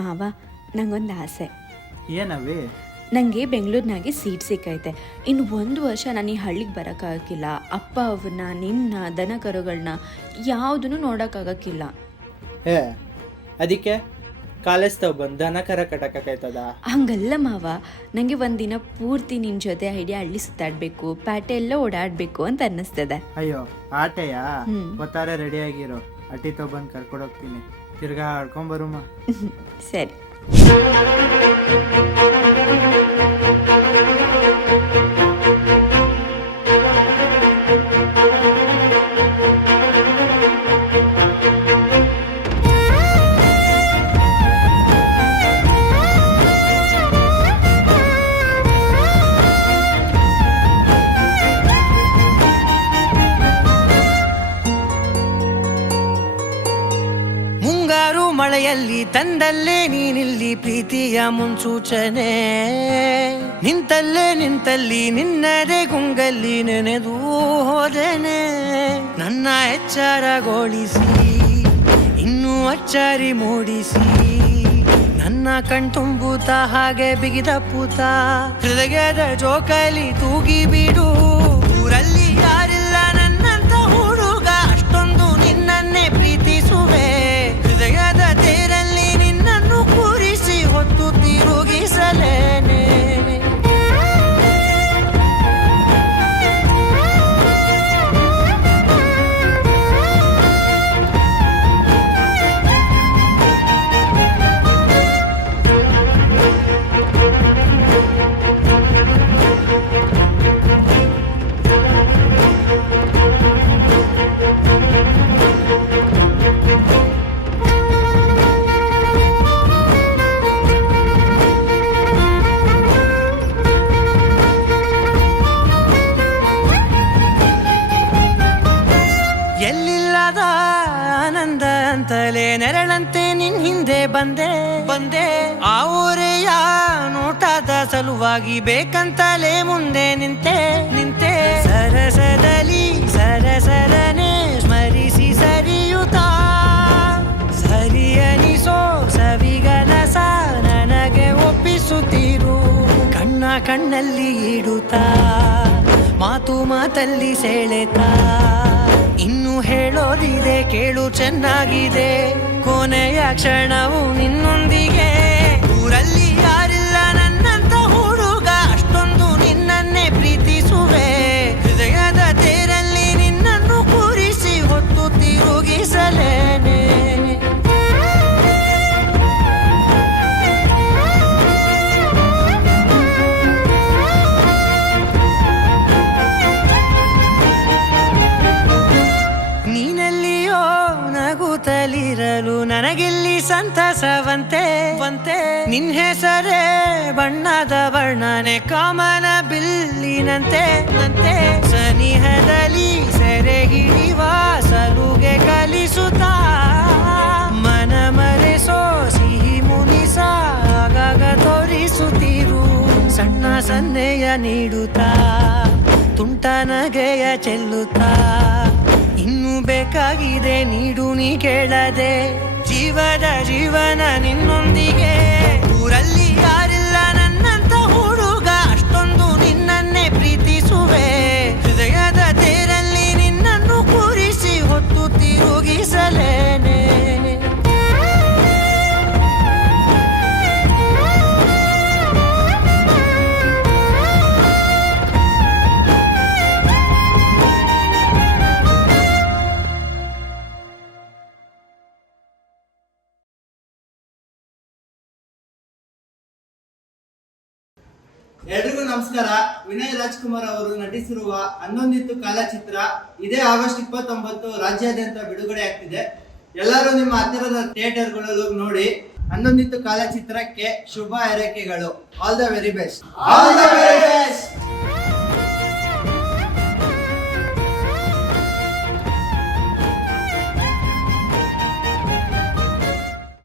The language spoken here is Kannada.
ಮಾವ, ನಂಗೊಂದು ಆಸೆ. ಏನವಿ? ನನಗೆ ಬೆಂಗಳೂರಿನಾಗೆ ಸೀಟ್ ಸಿಕ್ಕೈತೆ. ಇನ್ನು 1 ವರ್ಷ ನಾನು ಈ ಹಳ್ಳಿಗೆ ಬರೋಕ್ಕಾಗಕ್ಕಿಲ್ಲ. ಅಪ್ಪ ಅವನ್ನ, ನಿನ್ನ, ದನ ಕರುಗಳನ್ನ ಯಾವುದನ್ನು ನೋಡೋಕ್ಕಾಗಕ್ಕಿಲ್ಲ. ಅದಕ್ಕೆ ಕಾಲೇಜ್ ಬಂದು ದನ ಕರ ಕಟ್ಟಕ್ಕಾಯ್ತದ? ಹಂಗಲ್ಲ ಮಾವ, ನನಗೆ ಒಂದಿನ ಪೂರ್ತಿ ನಿನ್ನ ಜೊತೆ ಐಡಿಯಾ ಹಳ್ಳಿ ಸುತ್ತಾಡಬೇಕು, ಪ್ಯಾಟೆ ಎಲ್ಲ ಓಡಾಡಬೇಕು ಅಂತ ಅನ್ನಿಸ್ತದೆ. ಅಯ್ಯೋ ಆಟೆಯಾ? ಗೊತ್ತಾರೆ, ರೆಡಿ ಆಗಿರೋ, ಅಟ್ಟಿ ಬಂದು ಕರ್ಕೊಡೋಗ್ತೀನಿ. ತಿರ್ಗಾ ಆಡ್ಕೊಂಬರುಮ್ಮ. ಸರಿ. ಮಳೆಯಲ್ಲಿ ತಂದಲ್ಲೇ ನೀನಿಲ್ಲಿ ಪ್ರೀತಿಯ ಮುನ್ಸೂಚನೆ, ನಿಂತಲ್ಲಿ ನಿನ್ನದೇ ಗುಂಗಲ್ಲಿ ನೆನೆದು ಹೋದನೆ. ನನ್ನ ಎಚ್ಚರಗೊಳಿಸಿ ಇನ್ನೂ ಅಚ್ಚರಿ ಮೂಡಿಸಿ, ನನ್ನ ಕಣ್ತುಂಬುತ್ತ ಹಾಗೆ ಬಿಗಿದ ಪೂತ ಹೃದಯದ ಜೋಕಾಲಿ ತೂಗಿ ಬಿಡು. ಊರಲ್ಲಿ ಯಾರಿಲ್ಲ ನನ್ನಂತ ಹುಡುಗ, ಅಷ್ಟೊಂದು ನಿನ್ನನ್ನೇ ಪ್ರೀತಿಸುವೆ. ಹೃದಯದ ತೇರಲ್ಲಿ ನಿನ್ನನ್ನು ಕೂರಿಸಿ ಹೊತ್ತು ತಿರುಗಿಸಲೇನೆ. ಎಲ್ಲಿಲ್ಲದ ಆನಂದ ಅಂತಲೇ ನೆರಳಂತೆ ನಿನ್ ಹಿಂದೆ ಬಂದೆ. ಆ ಊರೆಯ ನೋಟದ ಸಲುವಾಗಿ ಬೇಕಂತಲೇ ಮುಂದೆ ನಿಂತೆ. ಸರಸದಲ್ಲಿ ಸರಸರನೆ ಸ್ಮರಿಸಿ ಸರಿಯುತ್ತಾ, ಸರಿಯನಿಸೋ ಸವಿಗನಸ ನನಗೆ ಒಪ್ಪಿಸುತ್ತೀರು. ಕಣ್ಣಲ್ಲಿ ಇಡುತ್ತಾ, ಮಾತಲ್ಲಿ ಸೆಳೆತಾ, ಇನ್ನು ಹೇಳೋದಿದೆ ಕೇಳು ಚೆನ್ನಾಗಿದೆ. ಕೊನೆಯ ಕ್ಷಣವು ನಿನ್ನೊಂದಿಗೆ. ಊರಲ್ಲಿ ಯಾರಿಲ್ಲ ನನ್ನಂತ ಹುಡುಗ, ಅಷ್ಟೊಂದು ನಿನ್ನನ್ನೇ ಪ್ರೀತಿಸುವೆ. ಹೃದಯದ ತೇರಲ್ಲಿ ನಿನ್ನನ್ನು ಕೂರಿಸಿ ಹೊತ್ತು ತಿರುಗಿಸಲೇನೆ. ನಗುತ್ತಲಿರಲು ನನಗಿಲ್ಲಿ ಸಂತಸವಂತೆ. ನಿನ್ ಹೆಸರೇ ಬಣ್ಣದ ವರ್ಣನೆ, ಕಾಮನ ಬಿಲ್ಲಿನಂತೆ. ಸನಿಹದಲ್ಲಿ ಸೆರೆ ಹಿಡಿಯುವ ಸಲುಗೆ ಕಲಿಸುತ್ತಾ, ಮನ ಮರೆಸೋ ಸಿಹಿ ಮುನಿಸ ಆಗಾಗ ತೋರಿಸುತ್ತೀರು. ಸಣ್ಣ ಸನ್ನೆಯ ನೀಡುತ್ತಾ, ತುಂಟ ನಗೆಯ ಚೆಲ್ಲುತ್ತಾ, ಇನ್ನು ಬೇಕಾಗಿದೆ ನೀಡು ನೀ ಕೇಳದೆ. ಜೀವನ ನಿನ್ನೊಂದಿಗೆ. ಊರಲ್ಲಿ ಯಾರಿಲ್ಲ ನನ್ನಂತ ಹುಡುಗ, ಅಷ್ಟೊಂದು ನಿನ್ನನ್ನೇ ಪ್ರೀತಿಸುವೆ. ಹೃದಯದ ತೇರಲ್ಲಿ ನಿನ್ನನ್ನು ಕೂರಿಸಿ ಹೊತ್ತು ತಿರುಗಿಸಲೇನೆ. ಎಲ್ರಿಗೂ ನಮಸ್ಕಾರ. ವಿನಯ್ ರಾಜ್ಕುಮಾರ್ ಅವರು ನಟಿಸಿರುವ 11 ಕಾಲಚಿತ್ರ ಇದೇ ಆಗಸ್ಟ್ 29 ರಾಜ್ಯಾದ್ಯಂತ ಬಿಡುಗಡೆ ಆಗ್ತಿದೆ. ಎಲ್ಲರೂ ನಿಮ್ಮ ಹತ್ತಿರದ ಥಿಯೇಟರ್ಗಳಲ್ಲೂ ನೋಡಿ. 11 ಕಾಲಚಿತ್ರಕ್ಕೆ ಶುಭ ಹಾರೈಕೆಗಳು. All the very best.